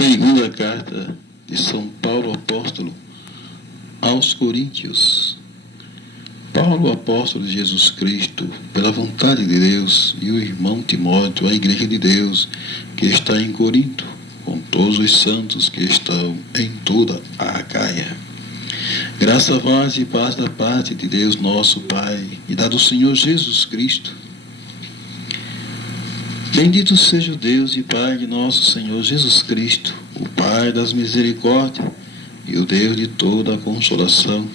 Segunda carta de São Paulo apóstolo aos Coríntios. Paulo, apóstolo de Jesus Cristo, pela vontade de Deus, e o irmão Timóteo, a igreja de Deus, que está em Corinto, com todos os santos que estão em toda a Acaia. Graça a vós e paz da parte de Deus nosso Pai e da do Senhor Jesus Cristo. Bendito seja o Deus e Pai de nosso Senhor Jesus Cristo, o Pai das misericórdias e o Deus de toda a consolação,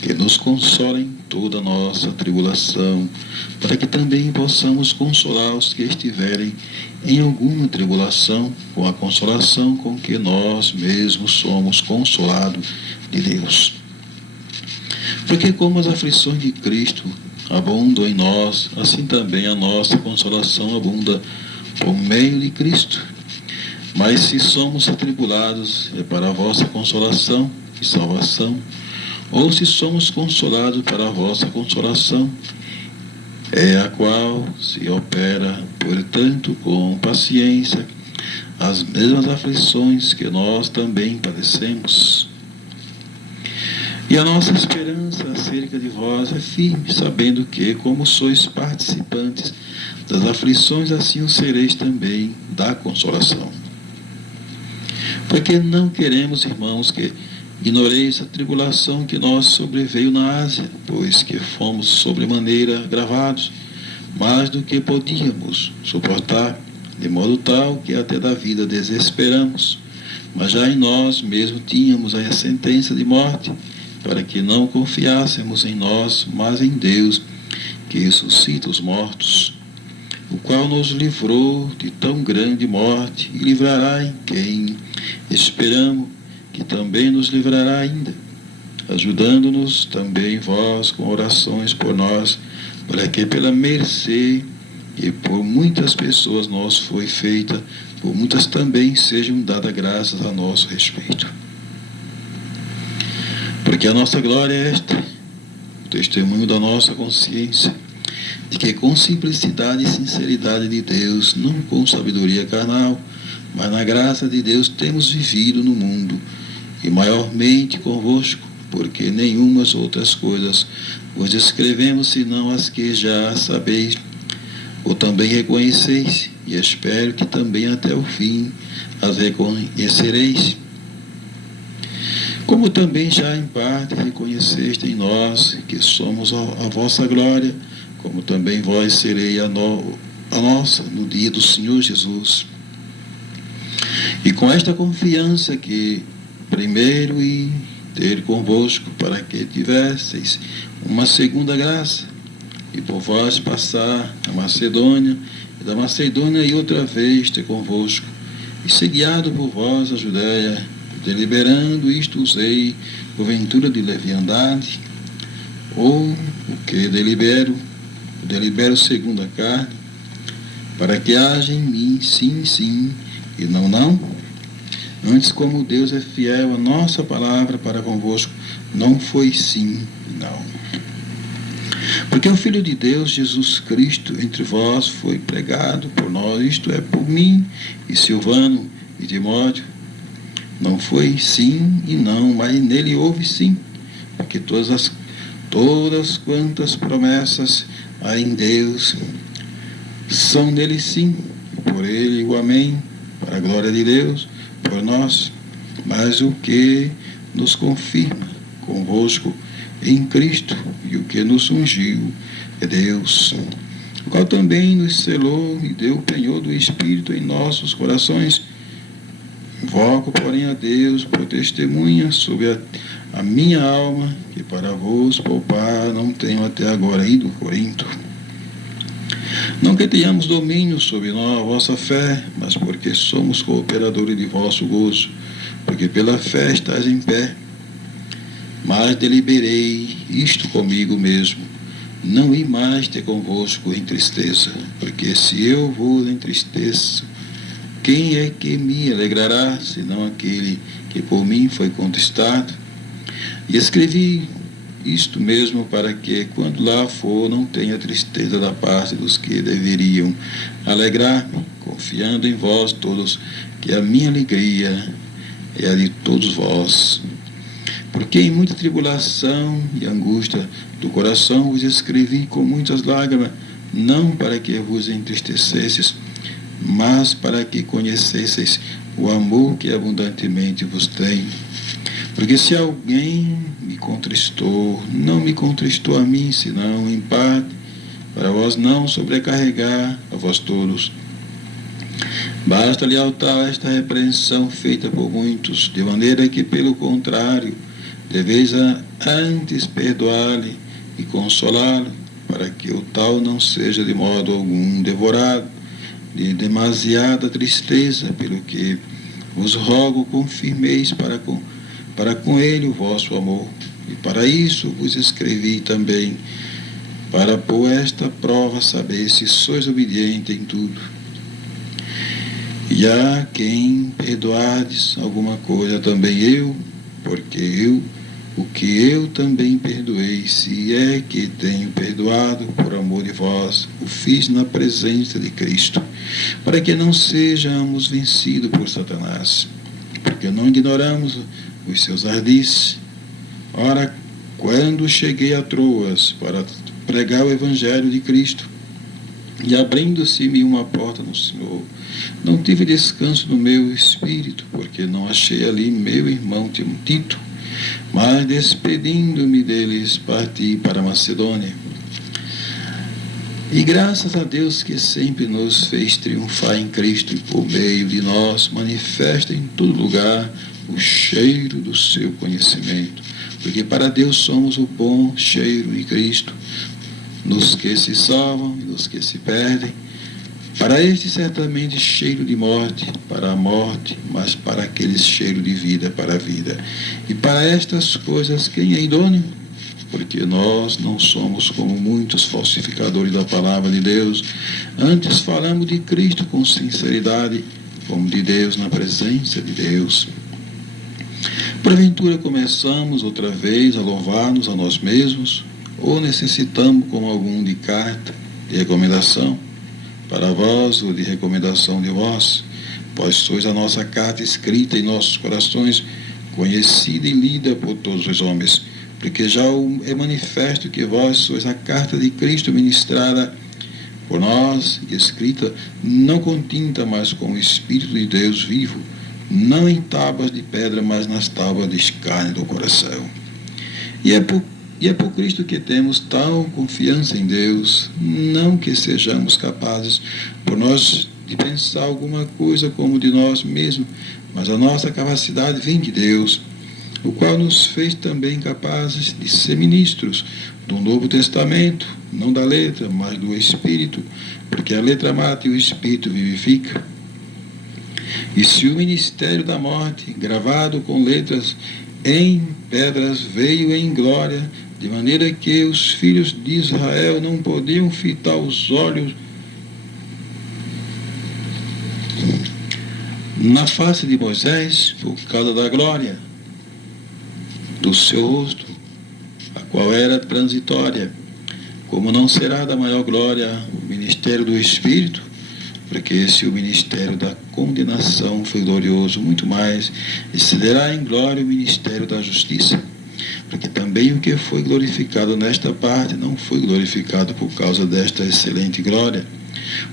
que nos consola em toda a nossa tribulação, para que também possamos consolar os que estiverem em alguma tribulação, com a consolação com que nós mesmos somos consolados de Deus. Porque como as aflições de Cristo abundam em nós, assim também a nossa consolação abunda por meio de Cristo. Mas se somos atribulados, é para a vossa consolação e salvação, ou se somos consolados para a vossa consolação, é a qual se opera, portanto, com paciência, as mesmas aflições que nós também padecemos. E a nossa esperança acerca de vós é firme, sabendo que, como sois participantes das aflições, assim o sereis também da consolação. Porque não queremos, irmãos, que ignoreis a tribulação que nós sobreveio na Ásia, pois que fomos sobremaneira gravados, mais do que podíamos suportar, de modo tal que até da vida desesperamos. Mas já em nós mesmo tínhamos a sentença de morte, para que não confiássemos em nós, mas em Deus, que ressuscita os mortos, o qual nos livrou de tão grande morte e livrará em quem esperamos, que também nos livrará ainda, ajudando-nos também vós com orações por nós, para que pela mercê que por muitas pessoas nós foi feita, por muitas também sejam dadas graças a nosso respeito. Porque a nossa glória é esta, o testemunho da nossa consciência, de que com simplicidade e sinceridade de Deus, não com sabedoria carnal, mas na graça de Deus temos vivido no mundo, e maiormente convosco, porque nenhumas outras coisas vos escrevemos, senão as que já sabeis, ou também reconheceis, e espero que também até o fim as reconhecereis. Como também já em parte reconheceste em nós que somos a vossa glória, como também vós serei a nossa no dia do Senhor Jesus. E com esta confiança que primeiro e ter convosco, para que tivesseis uma segunda graça, e por vós passar a Macedônia, e da Macedônia e outra vez ter convosco, e ser guiado por vós a Judéia, deliberando isto usei porventura de leviandade, ou o que delibero segundo a carne, para que haja em mim sim, sim, e não, não. Antes, como Deus é fiel, a nossa palavra para convosco não foi sim e não. Porque o Filho de Deus, Jesus Cristo, entre vós foi pregado por nós, isto é, por mim e Silvano e Timóteo. Não foi sim e não, mas nele houve sim, porque todas quantas promessas há em Deus são nele sim, e por ele o amém, para a glória de Deus, por nós, mas o que nos confirma convosco em Cristo, e o que nos ungiu é Deus, o qual também nos selou e deu o penhor do Espírito em nossos corações. Invoco, porém, a Deus por testemunha sobre a minha alma, que para vos poupar não tenho até agora ido a Corinto. Não que tenhamos domínio sobre nós, a vossa fé, mas porque somos cooperadores de vosso gozo, porque pela fé estáis em pé. Mas deliberei isto comigo mesmo, não ir mais ter convosco em tristeza, porque se eu vos entristeço, quem é que me alegrará, senão aquele que por mim foi conquistado? E escrevi isto mesmo para que, quando lá for, não tenha tristeza da parte dos que deveriam alegrar-me, com confiando em vós todos, que a minha alegria é a de todos vós. Porque em muita tribulação e angústia do coração vos escrevi com muitas lágrimas, não para que vos entristecesseis, mas para que conhecesseis o amor que abundantemente vos tem. Porque se alguém me contristou, não me contristou a mim, senão em parte, para vós não sobrecarregar a vós todos. Basta lealtar esta repreensão feita por muitos, de maneira que, pelo contrário, deveis antes perdoar-lhe e consolá-lo, para que o tal não seja de modo algum devorado de demasiada tristeza, pelo que vos rogo, confirmeis para com ele o vosso amor. E para isso vos escrevi também, para por esta prova saber se sois obedientes em tudo. E a quem perdoardes alguma coisa, também eu, porque o que eu também perdoei, se é que tenho perdoado por amor de vós, o fiz na presença de Cristo, para que não sejamos vencidos por Satanás, porque não ignoramos os seus ardis. Ora, quando cheguei a Troas para pregar o Evangelho de Cristo, e abrindo-se-me uma porta no Senhor, não tive descanso no meu espírito, porque não achei ali meu irmão Tito, mas despedindo-me deles, parti para a Macedônia. E graças a Deus que sempre nos fez triunfar em Cristo, e por meio de nós manifesta em todo lugar o cheiro do seu conhecimento, porque para Deus somos o bom cheiro de Cristo, nos que se salvam e nos que se perdem. Para este certamente cheiro de morte, para a morte, mas para aqueles cheiro de vida, para a vida. E para estas coisas quem é idôneo? Porque nós não somos como muitos falsificadores da palavra de Deus, antes falamos de Cristo com sinceridade, como de Deus na presença de Deus. Porventura começamos outra vez a louvar-nos a nós mesmos, ou necessitamos como algum de carta de recomendação para vós ou de recomendação de vós, pois sois a nossa carta escrita em nossos corações, conhecida e lida por todos os homens, porque já é manifesto que vós sois a carta de Cristo ministrada por nós e escrita não com tinta, mas com o Espírito de Deus vivo, não em tábuas de pedra, mas nas tábuas de carne do coração. E é por Cristo que temos tal confiança em Deus, não que sejamos capazes por nós de pensar alguma coisa como de nós mesmos, mas a nossa capacidade vem de Deus, o qual nos fez também capazes de ser ministros do Novo Testamento, não da letra, mas do Espírito, porque a letra mata e o Espírito vivifica. E se o ministério da morte, gravado com letras em pedras, veio em glória, de maneira que os filhos de Israel não podiam fitar os olhos na face de Moisés por causa da glória do seu rosto, a qual era transitória, como não será da maior glória o ministério do Espírito, porque se o ministério da condenação foi glorioso, muito mais excederá em glória o ministério da justiça. Porque também o que foi glorificado nesta parte não foi glorificado por causa desta excelente glória.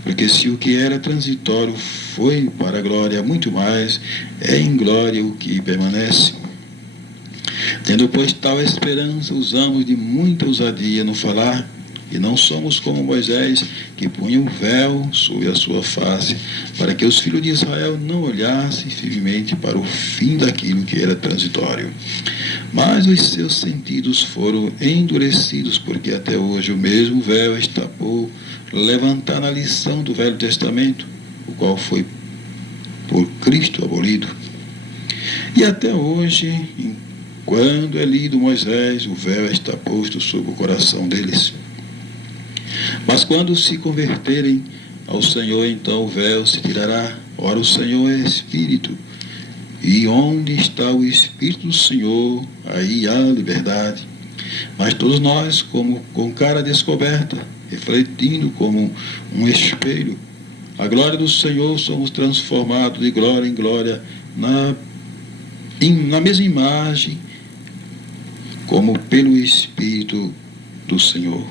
Porque se o que era transitório foi para a glória, muito mais é em glória o que permanece. Tendo, pois, tal esperança, usamos de muita ousadia no falar, e não somos como Moisés, que punha um véu sobre a sua face, para que os filhos de Israel não olhassem firmemente para o fim daquilo que era transitório. Mas os seus sentidos foram endurecidos, porque até hoje o mesmo véu está por levantar na lição do Velho Testamento, o qual foi por Cristo abolido. E até hoje, quando é lido Moisés, o véu está posto sobre o coração deles. Mas quando se converterem ao Senhor, então o véu se tirará. Ora, o Senhor é Espírito, e onde está o Espírito do Senhor, aí há liberdade. Mas todos nós, como com cara descoberta, refletindo como um espelho a glória do Senhor, somos transformados de glória em glória na mesma imagem, como pelo Espírito do Senhor.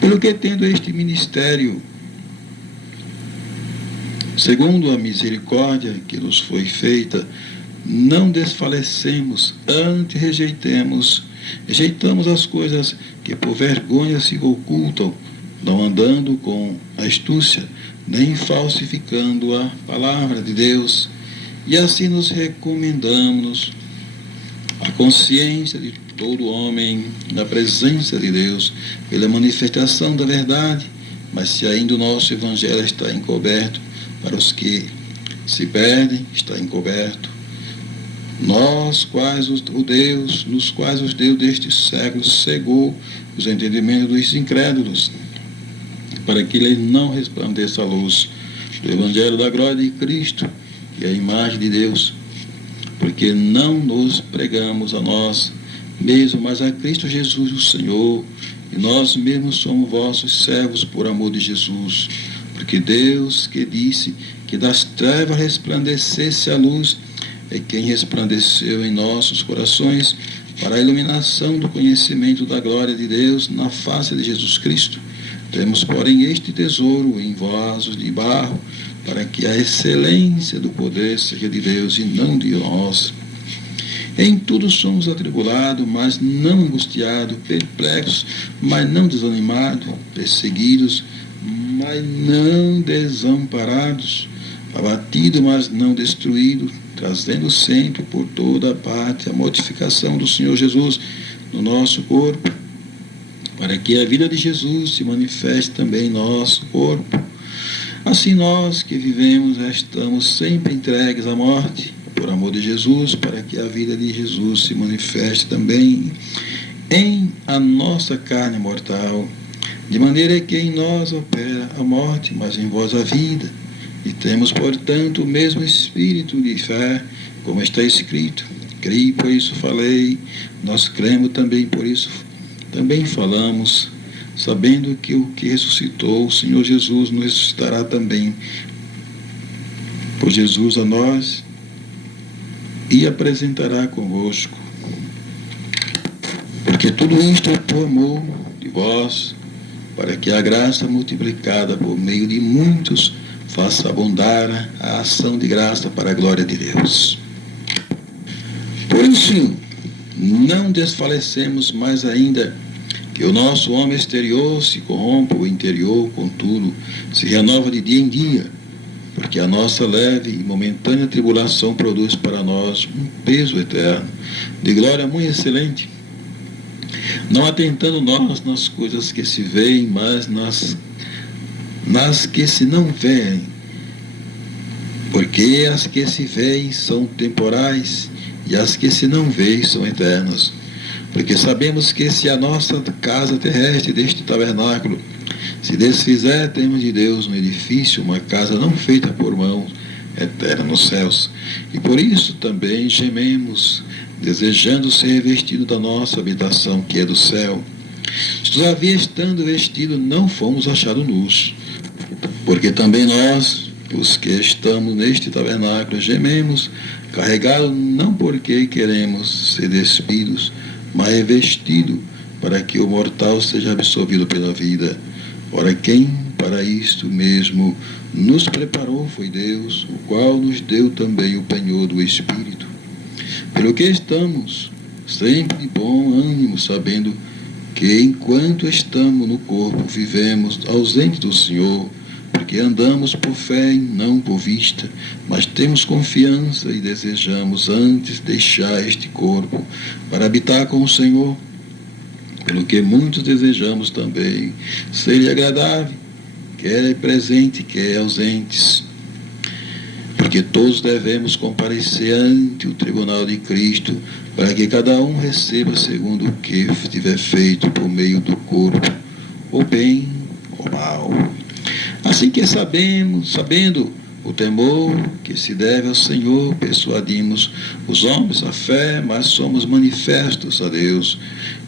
Pelo que, tendo este ministério, segundo a misericórdia que nos foi feita, não desfalecemos, antes rejeitamos as coisas que por vergonha se ocultam, não andando com astúcia, nem falsificando a palavra de Deus, e assim nos recomendamos a consciência de todo homem na presença de Deus, pela manifestação da verdade. Mas se ainda o nosso Evangelho está encoberto, para os que se perdem, está encoberto, nos quais os Deus deste século cegou os entendimentos dos incrédulos, para que lhes não resplandeça a luz do Evangelho da glória de Cristo, que é a imagem de Deus, porque não nos pregamos a nós mesmos, mas a Cristo Jesus, o Senhor, e nós mesmos somos vossos servos por amor de Jesus, porque Deus, que disse que das trevas resplandecesse a luz, é quem resplandeceu em nossos corações para a iluminação do conhecimento da glória de Deus na face de Jesus Cristo. Temos, porém, este tesouro em vasos de barro, para que a excelência do poder seja de Deus e não de nós. Em tudo somos atribulados, mas não angustiados, perplexos, mas não desanimados, perseguidos, mas não desamparados, abatidos, mas não destruídos, trazendo sempre por toda parte a mortificação do Senhor Jesus no nosso corpo, para que a vida de Jesus se manifeste também em nosso corpo. Assim nós que vivemos estamos sempre entregues à morte, por amor de Jesus, para que a vida de Jesus se manifeste também em a nossa carne mortal, de maneira que em nós opera a morte, mas em vós a vida. E temos, portanto, o mesmo espírito de fé, como está escrito: criei, por isso falei, nós cremos também, por isso também falamos, sabendo que o que ressuscitou o Senhor Jesus nos ressuscitará também por Jesus a nós e apresentará convosco. Porque tudo isto é por amor de vós, para que a graça multiplicada por meio de muitos faça abundar a ação de graça para a glória de Deus. Por isso, não desfalecemos mais ainda, que o nosso homem exterior se corrompa, o interior, contudo, se renova de dia em dia, porque a nossa leve e momentânea tribulação produz para nós um peso eterno, de glória muito excelente, não atentando nós nas coisas que se veem, mas nas que se não veem, porque as que se veem são temporais, e as que se não veem são eternas. Porque sabemos que se a nossa casa terrestre deste tabernáculo se desfizer, temos de Deus um edifício, uma casa não feita por mãos, eterna nos céus. E por isso também gememos, desejando ser revestido da nossa habitação, que é do céu. Todavia, estando vestidos, não fomos achados nus, porque também nós, os que estamos neste tabernáculo, gememos, carregados não porque queremos ser despidos, mas revestido, para que o mortal seja absorvido pela vida. Ora, quem para isto mesmo nos preparou foi Deus, o qual nos deu também o penhor do Espírito. Pelo que estamos sempre de bom ânimo, sabendo que enquanto estamos no corpo, vivemos ausentes do Senhor, porque andamos por fé e não por vista, mas temos confiança e desejamos antes deixar este corpo para habitar com o Senhor, pelo que muitos desejamos também ser-lhe agradável, quer presente, quer ausentes, porque todos devemos comparecer ante o tribunal de Cristo, para que cada um receba segundo o que tiver feito por meio do corpo, ou bem ou mal. Assim que sabendo o temor que se deve ao Senhor, persuadimos os homens à fé, mas somos manifestos a Deus,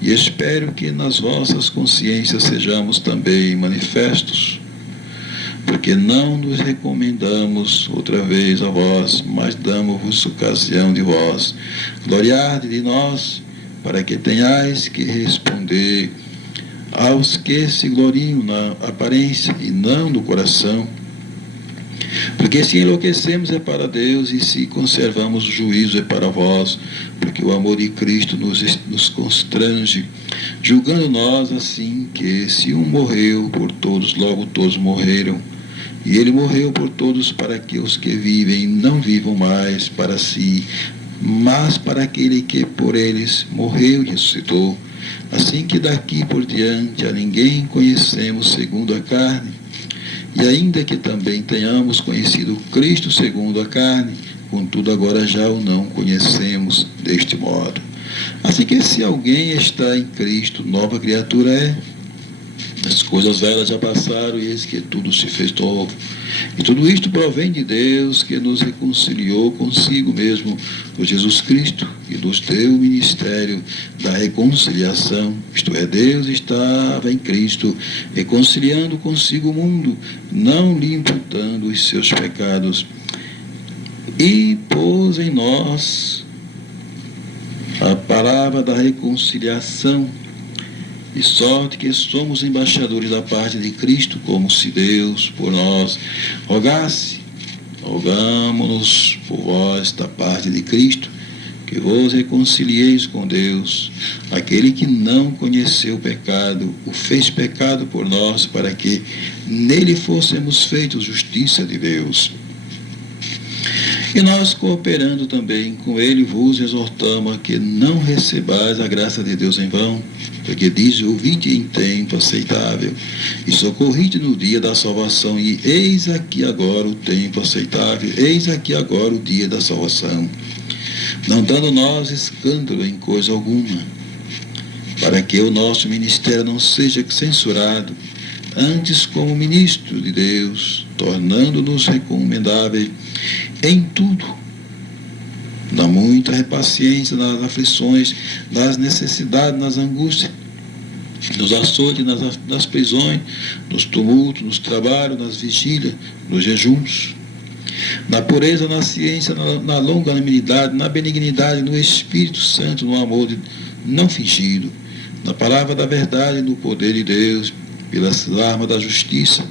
e espero que nas vossas consciências sejamos também manifestos. porque não nos recomendamos outra vez a vós, mas damos-vos ocasião de vós gloriar de nós, para que tenhais que responder aos que se gloriam na aparência e não no coração. Porque se enlouquecemos é para Deus, e se conservamos o juízo é para vós, porque o amor de Cristo nos constrange, julgando nós assim que se um morreu por todos, logo todos morreram. E ele morreu por todos, para que os que vivem não vivam mais para si, mas para aquele que por eles morreu e ressuscitou. Assim que daqui por diante a ninguém conhecemos segundo a carne. E ainda que também tenhamos conhecido Cristo segundo a carne, contudo agora já o não conhecemos deste modo. Assim que se alguém está em Cristo, nova criatura é. As coisas velhas já passaram e eis que tudo se fez novo. E tudo isto provém de Deus, que nos reconciliou consigo mesmo por Jesus Cristo e nos deu o ministério da reconciliação. Isto é, Deus estava em Cristo, reconciliando consigo o mundo, não lhe imputando os seus pecados. E pôs em nós a palavra da reconciliação, de sorte que somos embaixadores da parte de Cristo, como se Deus por nós rogasse. Rogamo-nos por vós da parte de Cristo, que vos reconcilieis com Deus. Aquele que não conheceu o pecado, o fez pecado por nós, para que nele fôssemos feitos justiça de Deus. E nós, cooperando também com ele, vos exortamos a que não recebais a graça de Deus em vão, porque diz: ouvide em tempo aceitável, e socorride no dia da salvação, e eis aqui agora o tempo aceitável, eis aqui agora o dia da salvação. Não dando nós escândalo em coisa alguma, para que o nosso ministério não seja censurado, antes como ministro de Deus, tornando-nos recomendáveis em tudo, na muita repaciência, nas aflições, nas necessidades, nas angústias, nos açoites, nas prisões, nos tumultos, nos trabalhos, nas vigílias, nos jejuns, na pureza, na ciência, na longanimidade, na benignidade, no Espírito Santo, no amor não fingido, na palavra da verdade, no poder de Deus, pelas armas da justiça,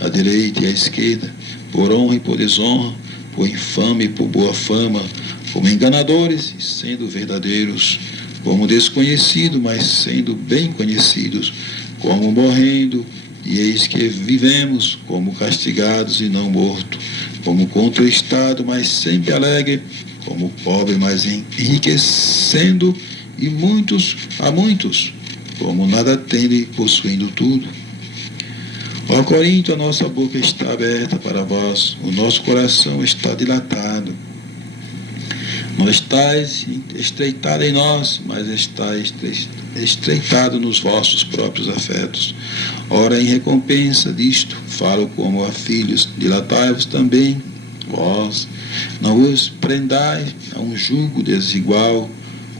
à direita e à esquerda, por honra e por desonra, por infame e por boa fama, como enganadores e sendo verdadeiros, como desconhecidos, mas sendo bem conhecidos, como morrendo, e eis que vivemos, como castigados e não mortos, como contra o Estado, mas sempre alegre, como pobre, mas enriquecendo, e a muitos, como nada tendo e possuindo tudo. Ó Corinto, a nossa boca está aberta para vós, o nosso coração está dilatado. Não estáis estreitado em nós, mas estáis estreitado nos vossos próprios afetos. Ora, em recompensa disto, falo como a filhos, dilatai-vos também, vós, não vos prendais a um jugo desigual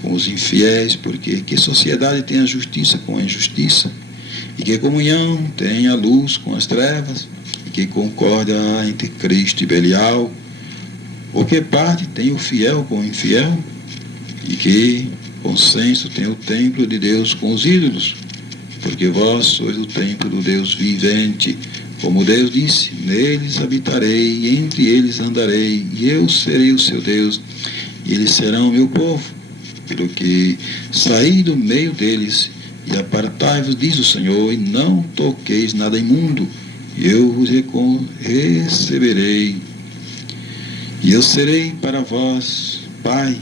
com os infiéis, porque que sociedade tem a justiça com a injustiça? E que comunhão tem a luz com as trevas? E que concórdia há entre Cristo e Belial? Ou que parte tem o fiel com o infiel? E que consenso tem o templo de Deus com os ídolos? Porque vós sois o templo do Deus vivente. Como Deus disse: neles habitarei, e entre eles andarei, e eu serei o seu Deus, e eles serão o meu povo. Pelo que saí do meio deles, e apartai-vos, diz o Senhor, e não toqueis nada imundo, e eu vos receberei. E eu serei para vós pai,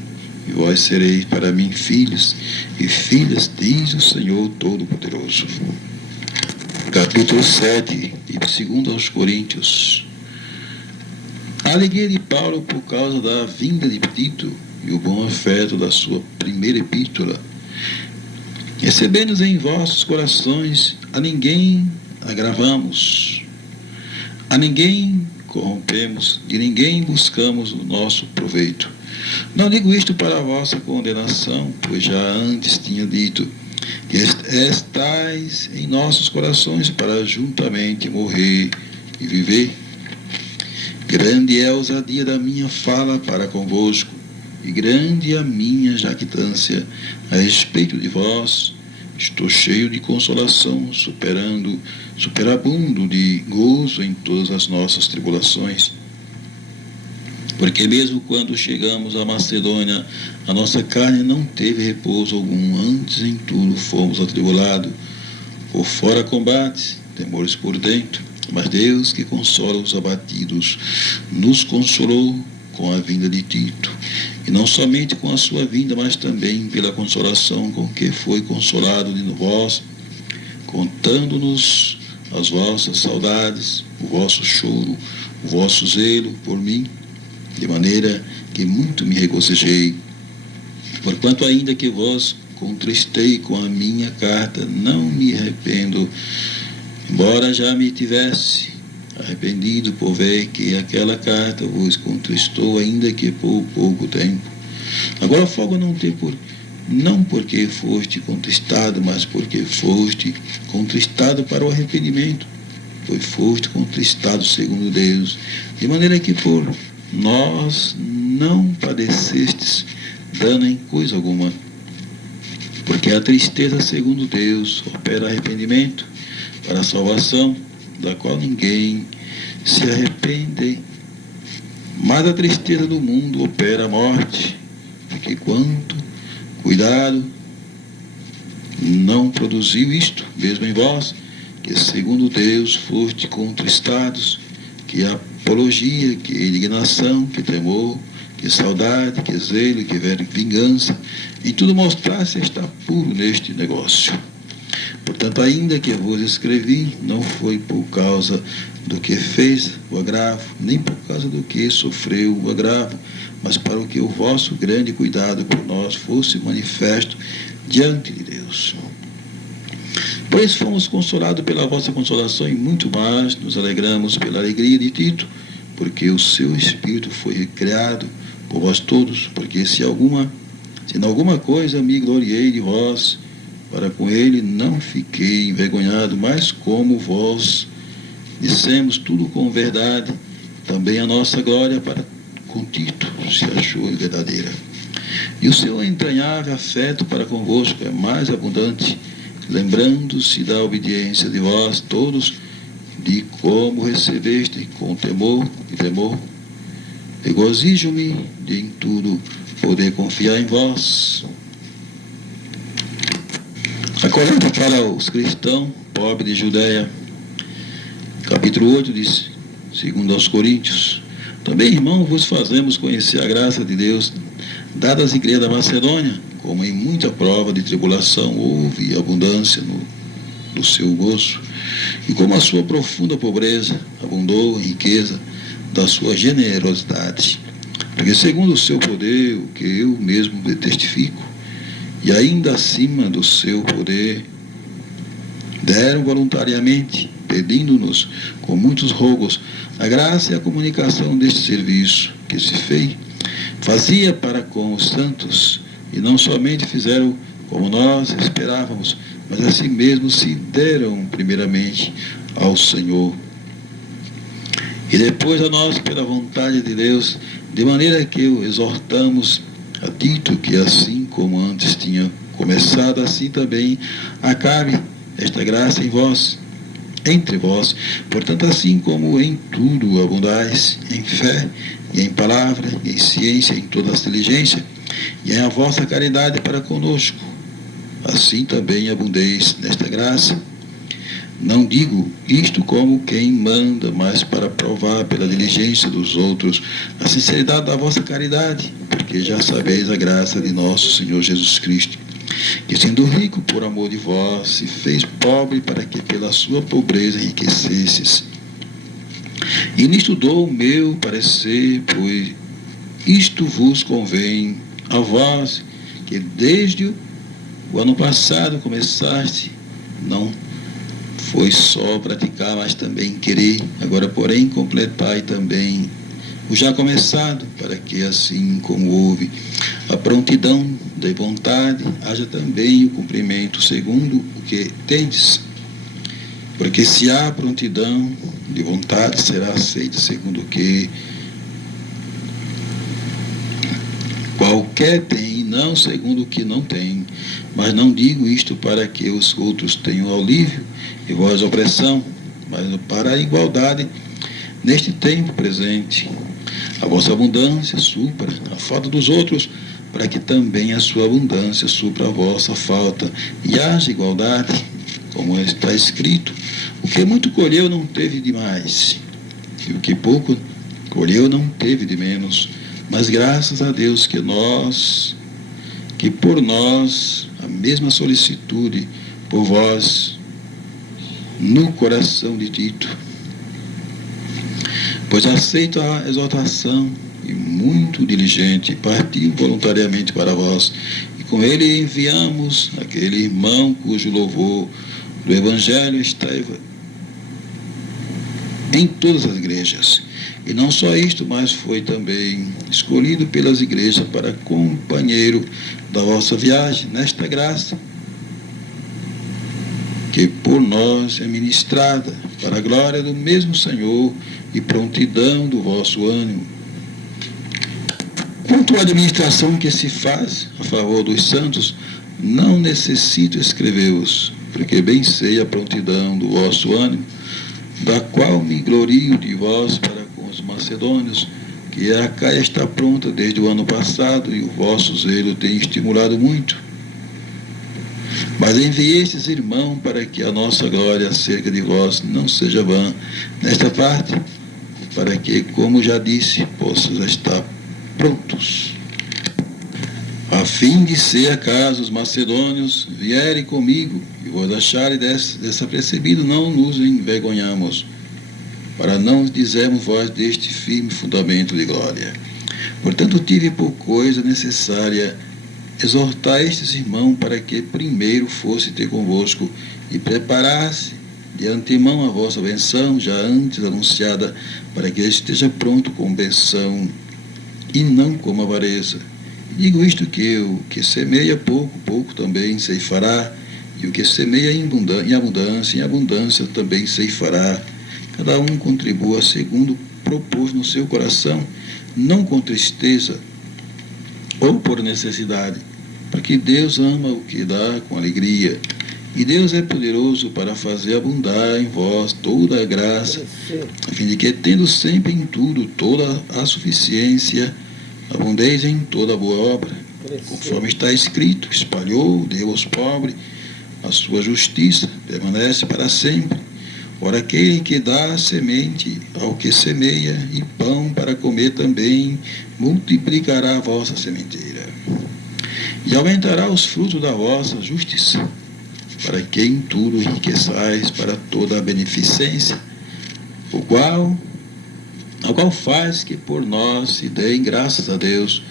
e vós sereis para mim filhos e filhas, diz o Senhor Todo-Poderoso. Capítulo 7, de 2 aos Coríntios. A alegria de Paulo por causa da vinda de Tito e o bom afeto da sua primeira epístola. Recebendo-nos em vossos corações, a ninguém agravamos, a ninguém corrompemos, de ninguém buscamos o nosso proveito. Não digo isto para a vossa condenação, pois já antes tinha dito que estáis em nossos corações para juntamente morrer e viver. Grande é a ousadia da minha fala para convosco, e grande a minha jactância a respeito de vós. Estou cheio de consolação, superabundo de gozo em todas as nossas tribulações. Porque mesmo quando chegamos à Macedônia, a nossa carne não teve repouso algum, antes em tudo fomos atribulados, por fora combates, temores por dentro. Mas Deus, que consola os abatidos, nos consolou com a vinda de Tito, e não somente com a sua vinda, mas também pela consolação com que foi consolado de vós, contando-nos as vossas saudades, o vosso choro, o vosso zelo por mim, de maneira que muito me regozijei. Porquanto ainda que vós contristei com a minha carta, não me arrependo, embora já me tivesse arrependido por ver que aquela carta vos contristou, ainda que por pouco tempo. Agora folgo não porque foste contristado, mas porque foste contristado para o arrependimento, pois foste contristado segundo Deus, de maneira que por nós não padecestes dano em coisa alguma. Porque a tristeza segundo Deus opera arrependimento para a salvação, da qual ninguém se arrepende. Mas a tristeza do mundo opera a morte, porque quanto cuidado não produziu isto, mesmo em vós, que segundo Deus foste contristados, que apologia, que indignação, que temor, que saudade, que zelo, que vingança, em tudo mostrasse estar puro neste negócio. Portanto, ainda que vos escrevi, não foi por causa do que fez o agravo, nem por causa do que sofreu o agravo, mas para que o vosso grande cuidado por nós fosse manifesto diante de Deus. Por isso fomos consolados pela vossa consolação, e muito mais nos alegramos pela alegria de Tito, porque o seu espírito foi criado por vós todos, porque se em alguma coisa me gloriei de vós, para com ele não fiquei envergonhado, mas como vós dissemos tudo com verdade, também a nossa glória para com Tito se achou verdadeira. E o seu entranhável afeto para convosco é mais abundante, lembrando-se da obediência de vós todos, de como recebeste com temor e tremor. Regozijo-me de em tudo poder confiar em vós. Acolhendo para os cristãos, pobres de Judeia, capítulo 8, diz, segundo aos Coríntios: também, irmão, vos fazemos conhecer a graça de Deus, dada às igrejas da Macedônia, como em muita prova de tribulação houve abundância no seu gozo, e como a sua profunda pobreza abundou em riqueza da sua generosidade. Porque segundo o seu poder, o que eu mesmo testifico, e ainda acima do seu poder, deram voluntariamente, pedindo-nos com muitos rogos a graça e a comunicação deste serviço que se fazia para com os santos, e não somente fizeram como nós esperávamos, mas assim mesmo se deram primeiramente ao Senhor, e depois a nós pela vontade de Deus, de maneira que o exortamos a Tito, que assim como antes tinha começado, assim também acabe esta graça em vós, entre vós. Portanto, assim como em tudo abundais, em fé, e em palavra, e em ciência, em toda a inteligência, e em a vossa caridade para conosco, assim também abundeis nesta graça. Não digo isto como quem manda, mas para provar pela diligência dos outros a sinceridade da vossa caridade, porque já sabeis a graça de nosso Senhor Jesus Cristo, que sendo rico por amor de vós, se fez pobre para que pela sua pobreza enriquecesses. E nisto dou o meu parecer, pois isto vos convém a vós, que desde o ano passado começaste, não foi só praticar, mas também querer. Agora, porém, completai também o já começado, para que assim como houve a prontidão da vontade, haja também o cumprimento segundo o que tendes. Porque se há prontidão de vontade, será aceita segundo o que qualquer tem, não segundo o que não tem. Mas não digo isto para que os outros tenham alívio e vós opressão, mas para a igualdade neste tempo presente. A vossa abundância supra a falta dos outros, para que também a sua abundância supra a vossa falta, e haja igualdade, como está escrito: o que muito colheu não teve de mais, e o que pouco colheu não teve de menos. Mas graças a Deus que por nós a mesma solicitude por vós no coração de Tito, pois aceito a exortação e muito diligente, partiu voluntariamente para vós, e com ele enviamos aquele irmão cujo louvor do Evangelho está em todas as igrejas. E não só isto, mas foi também escolhido pelas igrejas para companheiro da vossa viagem, nesta graça que por nós é ministrada, para a glória do mesmo Senhor e prontidão do vosso ânimo. Quanto à administração que se faz a favor dos santos, não necessito escrever-vos, porque bem sei a prontidão do vosso ânimo, da qual me glorio de vós para com os macedônios, que a Acaia está pronta desde o ano passado, e o vosso zelo tem estimulado muito. Mas enviei estes irmãos para que a nossa glória acerca de vós não seja vã nesta parte, para que, como já disse, possas estar prontos, a fim de ser acaso os macedônios vierem comigo e vos acharem desapercebido, não nos envergonhamos, para não dizermos vós deste firme fundamento de glória. Portanto, tive por coisa necessária exortar estes irmãos para que primeiro fosse ter convosco e preparasse de antemão a vossa benção, já antes anunciada, para que esteja pronto com benção e não com avareza. Digo isto que o que semeia pouco, pouco também ceifará, e o que semeia em abundância também ceifará. Cada um contribua segundo propôs no seu coração, não com tristeza ou por necessidade, porque Deus ama o que dá com alegria. E Deus é poderoso para fazer abundar em vós toda a graça, a fim de que, tendo sempre em tudo toda a suficiência, abundeis em toda boa obra, conforme está escrito: espalhou, deu aos pobres, a sua justiça permanece para sempre. Ora, aquele que dá semente ao que semeia e pão para comer também, multiplicará a vossa sementeira e aumentará os frutos da vossa justiça, para que em tudo enriqueçais para toda a beneficência, ao qual faz que por nós se deem graças a Deus,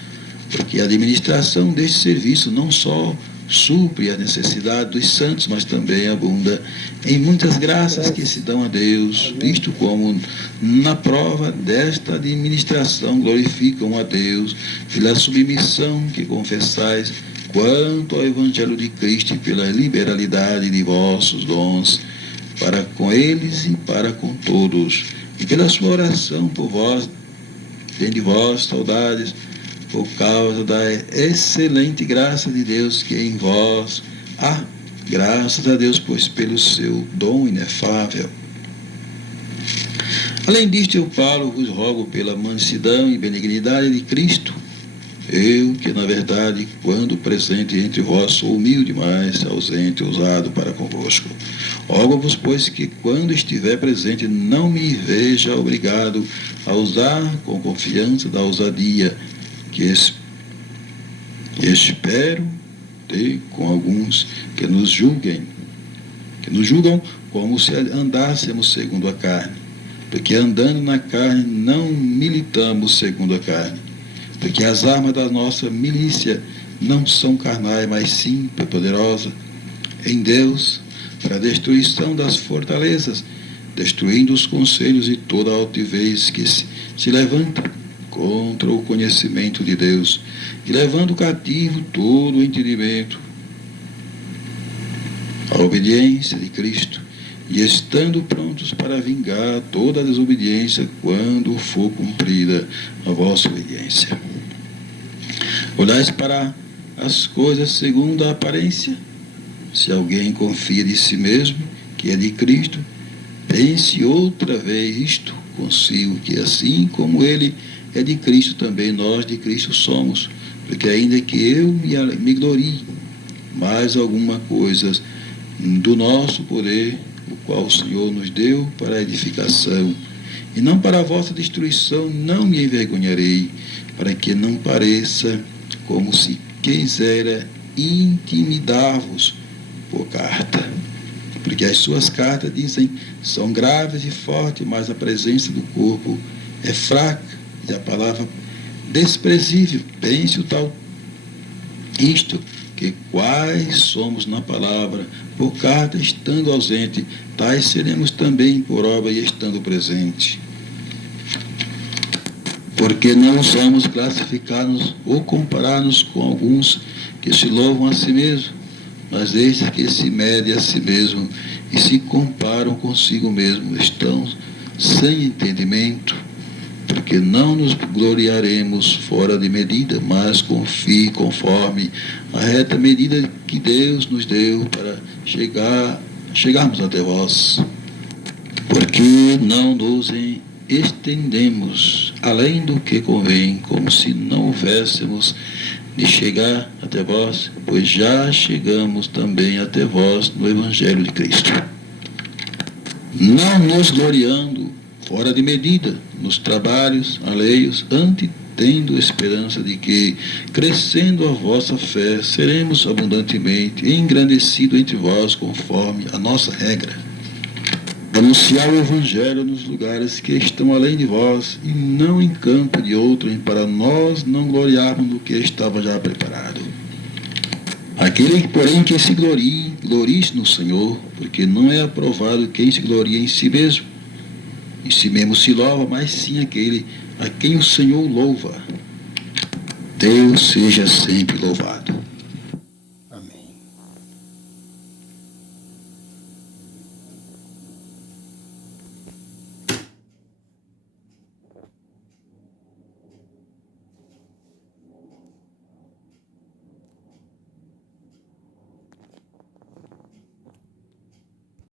porque a administração deste serviço não só supre a necessidade dos santos, mas também abunda em muitas graças que se dão a Deus, visto como na prova desta administração glorificam a Deus pela submissão que confessais quanto ao Evangelho de Cristo e pela liberalidade de vossos dons para com eles e para com todos, e pela sua oração por vós, tem de vós saudades, por causa da excelente graça de Deus que em vós há. Graças a Deus, pois, pelo seu dom inefável. Além disto, eu, Paulo, vos rogo pela mansidão e benignidade de Cristo, eu, que na verdade, quando presente entre vós, sou humilde, mas ausente, ousado para convosco. Rogo-vos, pois, que quando estiver presente, não me veja obrigado a usar com confiança da ousadia que espero ter com alguns que nos julgam como se andássemos segundo a carne, porque andando na carne não militamos segundo a carne, porque as armas da nossa milícia não são carnais, mas sim poderosas em Deus para a destruição das fortalezas, destruindo os conselhos e toda a altivez que se levanta contra o conhecimento de Deus, e levando cativo todo o entendimento à obediência de Cristo, e estando prontos para vingar toda a desobediência quando for cumprida a vossa obediência. Olhais para as coisas segundo a aparência. Se alguém confia de si mesmo, que é de Cristo, pense outra vez isto consigo, que assim como ele é de Cristo, também nós de Cristo somos. Porque ainda que eu me glorie, mais alguma coisa do nosso poder, o qual o Senhor nos deu para a edificação, e não para a vossa destruição, não me envergonharei, para que não pareça como se quisera intimidar-vos por carta. Porque as suas cartas, dizem, são graves e fortes, mas a presença do corpo é fraca, e a palavra desprezível. Pense o tal isto, que quais somos na palavra, por carta estando ausente, tais seremos também por obra e estando presente. Porque não ousamos classificar-nos ou comparar-nos com alguns que se louvam a si mesmos, mas estes que se medem a si mesmos e se comparam consigo mesmos estão sem entendimento, porque não nos gloriaremos fora de medida, mas confie conforme a reta medida que Deus nos deu para chegarmos até vós. Porque não nos estendemos além do que convém, como se não houvéssemos de chegar até vós, pois já chegamos também até vós no Evangelho de Cristo. Não nos gloriando fora de medida nos trabalhos alheios, antes tendo esperança de que, crescendo a vossa fé, seremos abundantemente engrandecidos entre vós conforme a nossa regra. Anunciar o Evangelho nos lugares que estão além de vós, e não em campo de outrem, para nós não gloriarmos no que estava já preparado. Aquele, porém, que se glorie-se no Senhor, porque não é aprovado quem se gloria em si mesmo. Em si mesmo se louva, mas sim aquele a quem o Senhor louva. Deus seja sempre louvado.